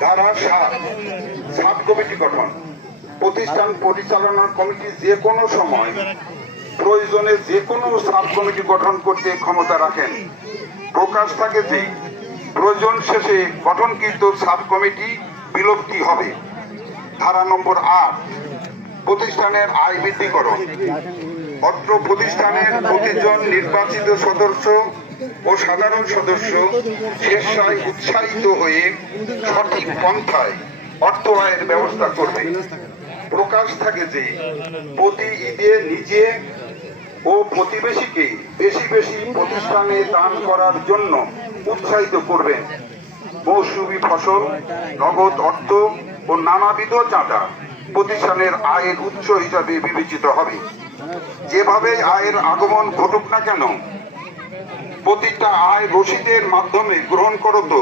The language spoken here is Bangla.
ধারা ৭ সাব কমিটি গঠন। প্রতিষ্ঠান পরিচালনা কমিটি যে কোনো সময় প্রয়োজনে যে কোনো সাব কমিটি গঠন করতে ক্ষমতা রাখেন। প্রকাশ থাকে যে প্রয়োজন শেষে গঠনকৃত সাব কমিটি বিলুপ্তি হবে। ধারা নম্বর ৮ প্রতিষ্ঠানের আয় বৃদ্ধিকরণ। অত্র প্রতিষ্ঠানের প্রতিজন নির্বাচিত সদস্য ও সাধারণ সদস্য স্বেচ্ছায় উৎসাহিত হয়ে সঠিক পন্থায় অর্থ আয়ের ব্যবস্থা করবে। প্রকাশ থাকে যে প্রতি ঈদে নিজে ও প্রতিবেশীকে বেশি বেশি প্রতিষ্ঠানে দান করার জন্য উৎসাহিত করবেন। মৌসুমী ফসল, নগদ অর্থ ও নানাবিধ চাঁদা প্রতিষ্ঠানের আয়ের উৎস হিসাবে বিবেচিত হবে। যেভাবে আয়ের আগমন ঘটুক না কেন, প্রতিটা আয় রসিদের মাধ্যমে গ্রহণ করত